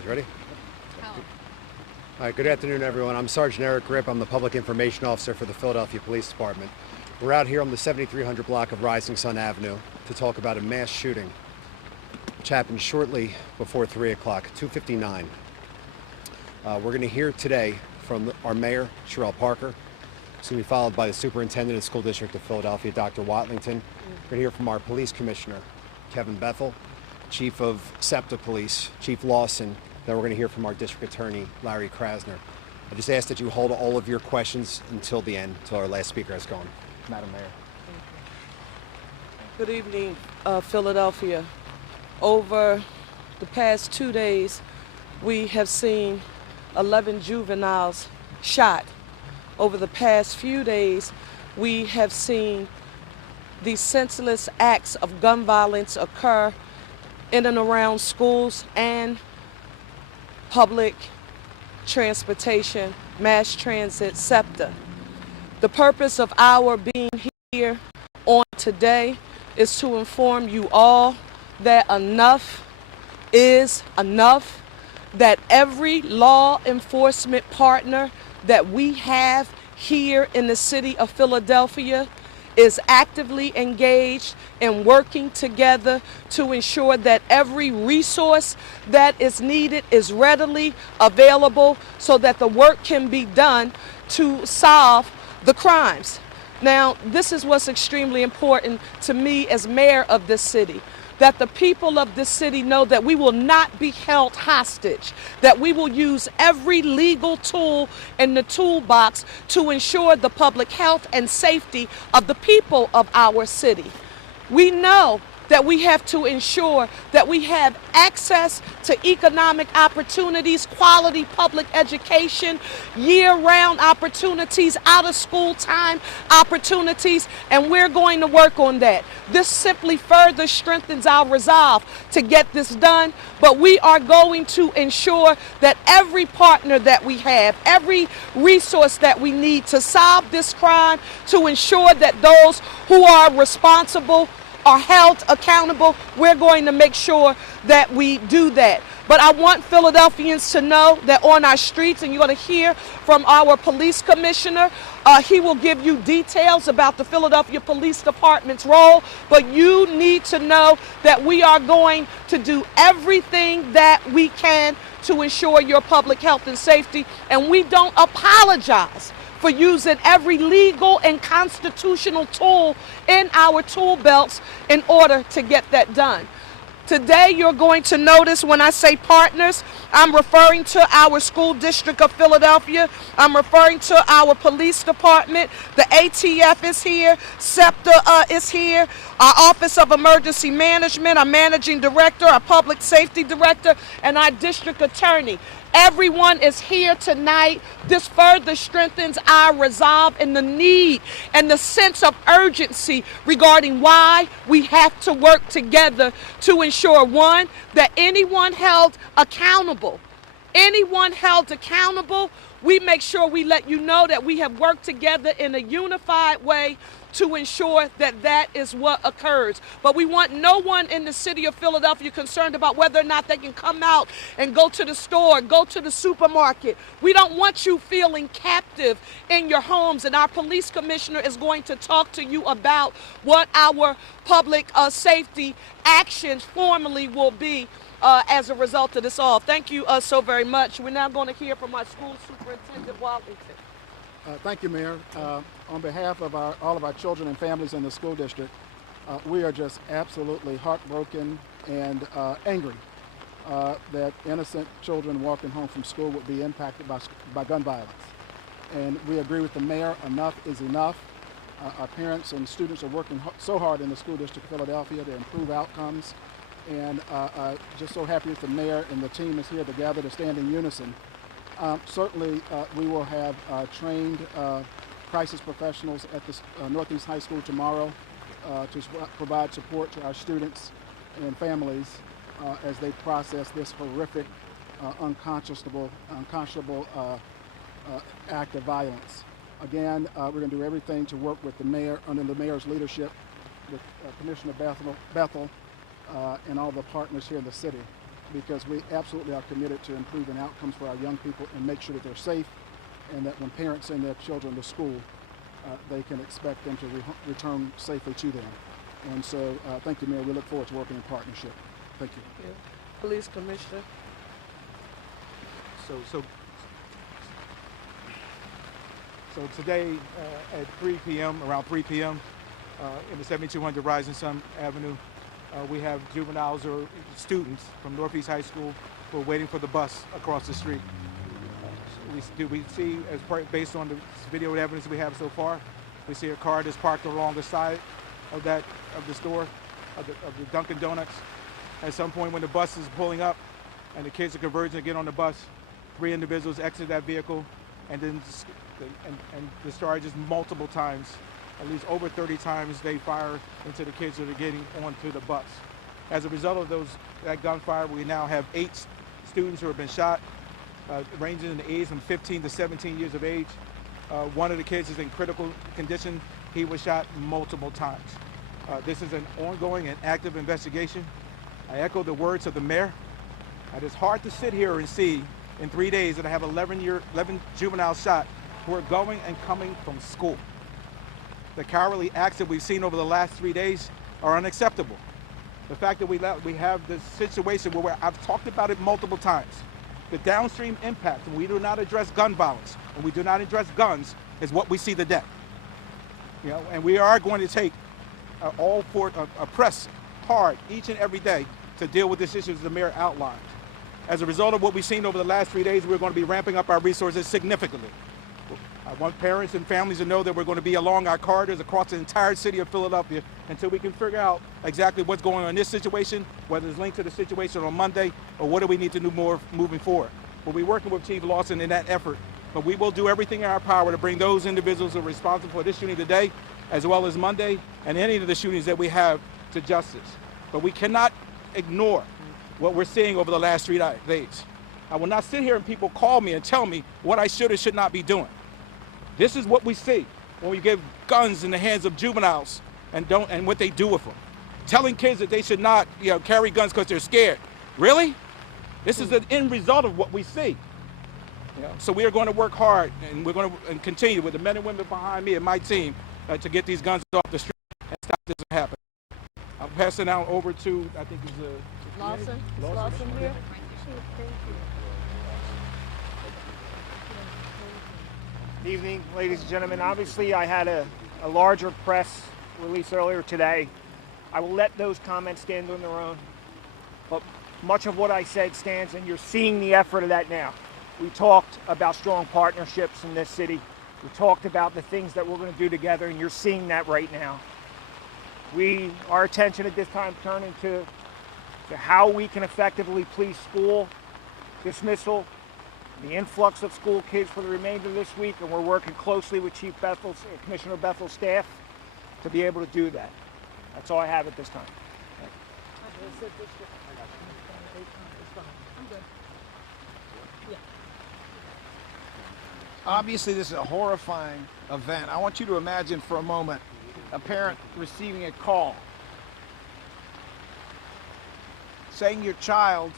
Guys ready? All right, good afternoon, everyone. I'm Sergeant Eric Grip. I'm the Public Information Officer for the Philadelphia Police Department. We're out here on the 7300 block of Rising Sun Avenue to talk about a mass shooting which happened shortly before 3 o'clock, 2:59. We're going to hear today from our Mayor, Sherelle Parker. It's going to be followed by the Superintendent of the School District of Philadelphia, Dr. Watlington. We're going to hear from our Police Commissioner, Kevin Bethel, Chief of SEPTA Police, Chief Lawson. Then we're going to hear from our District Attorney, Larry Krasner. I just ask that you hold all of your questions until the end, until our last speaker has gone. Madam Mayor. Good evening, Philadelphia. Over the past 2 days, we have seen 11 juveniles shot. Over the past few days, we have seen these senseless acts of gun violence occur in and around schools and public transportation, mass transit, SEPTA. The purpose of our being here on today is to inform you all that enough is enough, that every law enforcement partner that we have here in the city of Philadelphia is actively engaged in working together to ensure that every resource that is needed is readily available so that the work can be done to solve the crimes. Now, this is what's extremely important to me as mayor of this city, that the people of this city know that we will not be held hostage, that we will use every legal tool in the toolbox to ensure the public health and safety of the people of our city. We know that we have to ensure that we have access to economic opportunities, quality public education, year-round opportunities, out-of-school time opportunities, and we're going to work on that. This simply further strengthens our resolve to get this done, but we are going to ensure that every partner that we have, every resource that we need to solve this crime, to ensure that those who are responsible are held accountable, we're going to make sure that we do that. But I want Philadelphians to know that on our streets, and you're going to hear from our police commissioner, he will give you details about the Philadelphia Police Department's role, but you need to know that we are going to do everything that we can to ensure your public health and safety, and we don't apologize for using every legal and constitutional tool in our tool belts in order to get that done. Today, you're going to notice when I say partners, I'm referring to our school district of Philadelphia. I'm referring to our police department. The ATF is here. SEPTA is here. Our Office of Emergency Management, our managing director, our public safety director, and our district attorney. Everyone is here tonight. This further strengthens our resolve and the need and the sense of urgency regarding why we have to work together to ensure, one, that anyone held accountable, we make sure we let you know that we have worked together in a unified way to ensure that that is what occurs. But we want no one in the city of Philadelphia concerned about whether or not they can come out and go to the store, go to the supermarket. We don't want you feeling captive in your homes, and our police commissioner is going to talk to you about what our public safety actions formally will be as a result of this all. Thank you so very much. We're now going to hear from our school superintendent, Watlington. Thank you, Mayor. On behalf of all of our children and families in the school district, we are just absolutely heartbroken and angry that innocent children walking home from school would be impacted by gun violence. And we agree with the mayor, enough is enough. Our parents and students are working so hard in the school district of Philadelphia to improve outcomes. And just so happy that the mayor and the team is here together to stand in unison. Certainly, we will have trained crisis professionals at the Northeast High School tomorrow to provide support to our students and families as they process this horrific, unconscionable act of violence. Again, we're going to do everything to work with the mayor, under the mayor's leadership, with Commissioner Bethel and all the partners here in the city. because we absolutely are committed to improving outcomes for our young people and make sure that they're safe, and that when parents send their children to school, they can expect them to return safely to them. And so, thank you, Mayor. We look forward to working in partnership. Thank you. Yeah. Police Commissioner. So today at 3 p.m., around 3 p.m., in the 7200 Rising Sun Avenue, we have juveniles or students from Northeast High School who are waiting for the bus across the street. We see, based on the video evidence we have so far, we see a car that's parked along the side of the store, of the Dunkin' Donuts. At some point when the bus is pulling up and the kids are converging to get on the bus, 3 individuals exit that vehicle and then discharges multiple times. At least over 30 times they fire into the kids that are getting onto the bus. As a result of that gunfire, we now have 8 students who have been shot, ranging in the age from 15 to 17 years of age. One of the kids is in critical condition. He was shot multiple times. This is an ongoing and active investigation. I echo the words of the mayor. It is hard to sit here and see in 3 days that I have 11 juveniles shot who are going and coming from school. The cowardly acts that we've seen over the last 3 days are unacceptable. The fact that we have this situation where I've talked about it multiple times. The downstream impact when we do not address gun violence, when we do not address guns, is what we see today. You know, and we are going to take press hard each and every day to deal with this issue as the mayor outlined. As a result of what we've seen over the last 3 days, we're going to be ramping up our resources significantly. I want parents and families to know that we're going to be along our corridors across the entire city of Philadelphia until we can figure out exactly what's going on in this situation, whether it's linked to the situation on Monday, or what do we need to do more moving forward. We'll be working with Chief Lawson in that effort, but we will do everything in our power to bring those individuals who are responsible for this shooting today, as well as Monday, and any of the shootings that we have, to justice. But we cannot ignore what we're seeing over the last 3 days. I will not sit here and people call me and tell me what I should or should not be doing. This is what we see when we give guns in the hands of juveniles and what they do with them. Telling kids that they should not, carry guns because they're scared. Really? This is the end result of what we see. So we are going to work hard, and we're going to continue with the men and women behind me and my team to get these guns off the street and stop this from happening. I'm passing out over to, I think it's Lawson. Lawson here. Evening, ladies and gentlemen. Obviously, I had a larger press release earlier today. I will let those comments stand on their own, but much of what I said stands, and you're seeing the effort of that now. We talked about strong partnerships in this city. We talked about the things that we're going to do together, and you're seeing that right now. Our attention at this time turning to how we can effectively police school dismissal, the influx of school kids for the remainder of this week, and we're working closely with Commissioner Bethel's staff to be able to do that. That's all I have at this time. Obviously, this is a horrifying event. I want you to imagine for a moment a parent receiving a call saying your child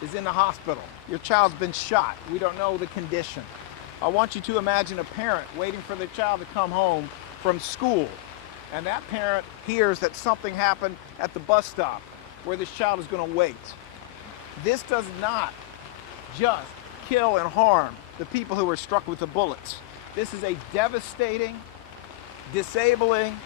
is in the hospital. Your child's been shot. We don't know the condition. I want you to imagine a parent waiting for their child to come home from school, and that parent hears that something happened at the bus stop where this child is going to wait. This does not just kill and harm the people who were struck with the bullets. This is a devastating, disabling,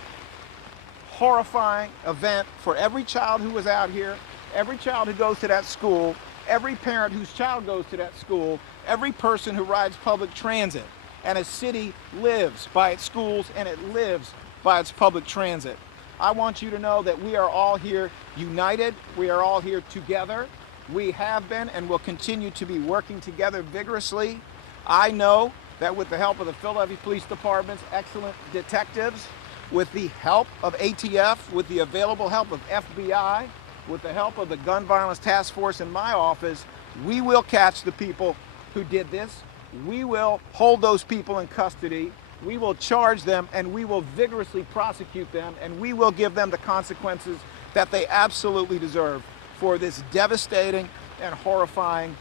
horrifying event for every child who was out here, every child who goes to that school, every parent whose child goes to that school, every person who rides public transit. And a city lives by its schools, and it lives by its public transit. I want you to know that we are all here united. We are all here together. We have been and will continue to be working together vigorously. I know that with the help of the Philadelphia Police Department's excellent detectives, with the help of ATF, with the available help of FBI, with the help of the Gun Violence Task Force in my office, we will catch the people who did this. We will hold those people in custody. We will charge them, and we will vigorously prosecute them, and we will give them the consequences that they absolutely deserve for this devastating and horrifying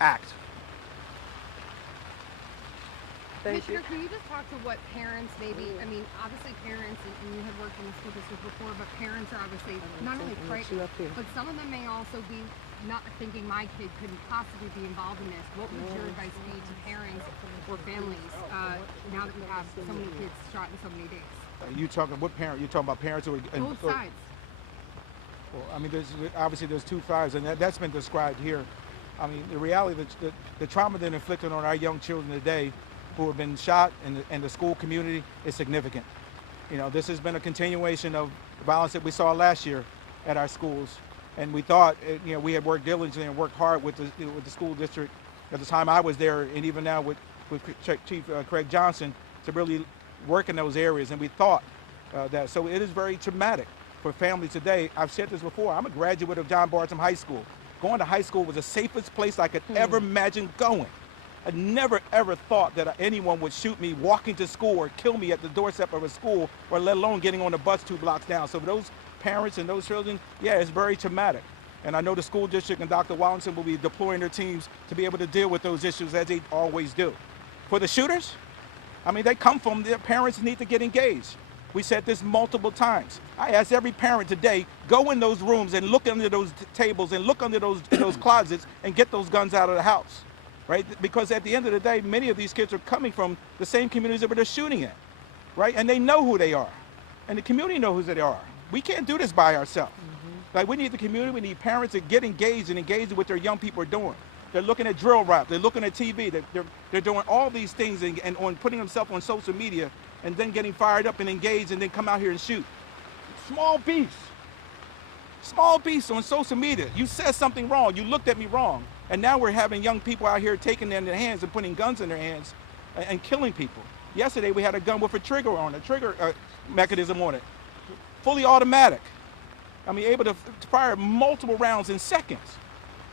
act. Thank you. Commissioner, can you just talk to what parents maybe, I mean, obviously parents, and you have worked in the school district before, but parents are obviously not only frightened, but some of them may also be not thinking my kid couldn't possibly be involved in this. What would your advice be to parents or families now that we have so many kids shot in so many days? You talking what parent? You're talking about parents who are Both sides. Well, I mean, there's two sides, and that's been described here. I mean, the reality, the trauma that inflicted on our young children today, who have been shot in the school community, is significant. You know, this has been a continuation of violence that we saw last year at our schools, and we thought, you know, we had worked diligently and worked hard with the school district at the time I was there, and even now with Chief Craig Johnson, to really work in those areas, and we thought that. So it is very traumatic for families today. I've said this before, I'm a graduate of John Bartram High School. Going to high school was the safest place I could ever imagine going. I never ever thought that anyone would shoot me walking to school or kill me at the doorstep of a school, or let alone getting on a bus 2 blocks down. So for those parents and those children, yeah, it's very traumatic. And I know the school district and Dr. Wallinson will be deploying their teams to be able to deal with those issues as they always do. For the shooters, I mean, they come from, their parents need to get engaged. We said this multiple times. I asked every parent today, go in those rooms and look under those tables and look under those closets and get those guns out of the house. Right? Because at the end of the day, many of these kids are coming from the same communities that they're shooting in, right? And they know who they are, and the community knows who they are. We can't do this by ourselves. Like, we need the community, we need parents to get engaged and engage in what their young people are doing. They're looking at drill rap, they're looking at TV, they're doing all these things and on putting themselves on social media and then getting fired up and engaged and then come out here and shoot. Small beefs on social media. You said something wrong, you looked at me wrong. And now we're having young people out here taking them in their hands and putting guns in their hands and killing people. Yesterday we had a gun with a trigger on it, trigger mechanism on it, fully automatic. I mean, able to fire multiple rounds in seconds.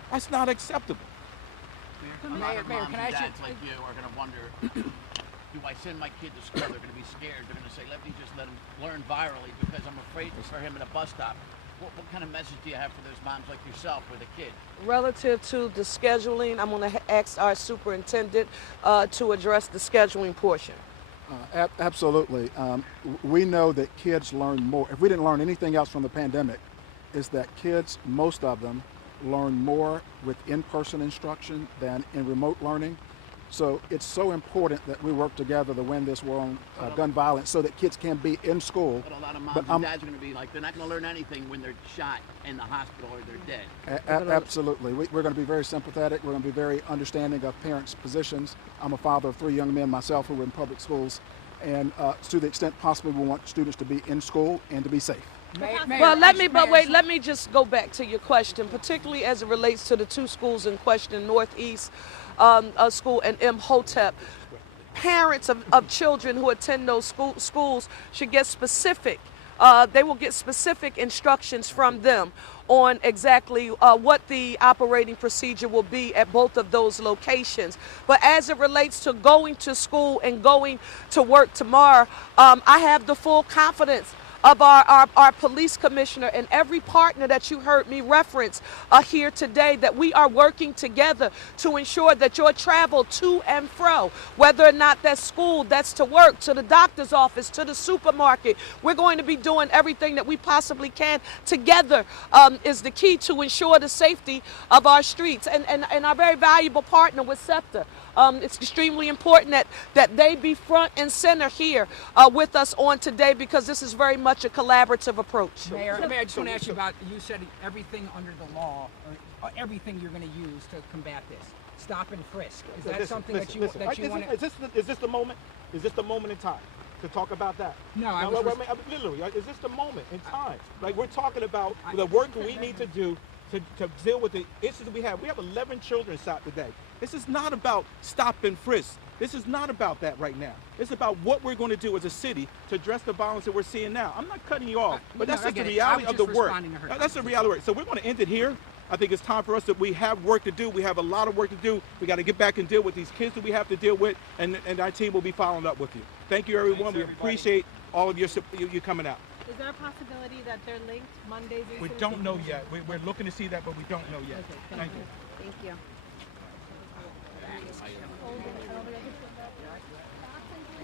That's not acceptable. Mayor, can I ask you? Dads like you are going to wonder, do I send my kid to school? They're going to be scared. They're going to say, let me just let him learn virally because I'm afraid for him at a bus stop. What kind of message do you have for those moms like yourself with a kid? Relative to the scheduling, I'm going to ask our superintendent to address the scheduling portion. Absolutely. We know that kids learn more. If we didn't learn anything else from the pandemic, is that kids, most of them, learn more with in-person instruction than in remote learning. So it's so important that we work together to win this war on gun violence so that kids can be in school. But a lot of moms and dads are going to be like, they're not going to learn anything when they're shot in the hospital or they're dead. Absolutely. We're going to be very sympathetic. We're going to be very understanding of parents' positions. I'm a father of 3 young men myself who were in public schools. And to the extent possible, we want students to be in school and to be safe. Well, let me just go back to your question, particularly as it relates to the 2 schools in question, Northeast School and Imhotep. Parents of children who attend those schools should get specific. They will get specific instructions from them on exactly what the operating procedure will be at both of those locations. But as it relates to going to school and going to work tomorrow, I have the full confidence of our police commissioner and every partner that you heard me reference here today, that we are working together to ensure that your travel to and fro, whether or not that's school, that's to work, to the doctor's office, to the supermarket, we're going to be doing everything that we possibly can together is the key to ensure the safety of our streets. And our very valuable partner with SEPTA. It's extremely important that they be front and center here with us on today, because this is very much a collaborative approach. Mayor, I just want to ask you about, you said everything under the law, or everything you're going to use to combat this. Stop and frisk. Is that something that you want to... Is this the moment? Is this the moment in time to talk about that? No, literally, is this the moment in time? Like, we're talking about the work we need to do to deal with the issues that we have. We have 11 children shot today. This is not about stop and frisk. This is not about that right now. It's about what we're going to do as a city to address the violence that we're seeing now. I'm not cutting you off, but that's just the reality of the work. That's the reality. So we're going to end it here. I think it's time for us that we have work to do. We have a lot of work to do. We got to get back and deal with these kids that we have to deal with, and our team will be following up with you. Thank you, everyone. We appreciate all of you coming out. Is there a possibility that they're linked, Monday's We incident? don't know yet. We're looking to see that, but we don't know yet. Okay, Thank you. Thank you.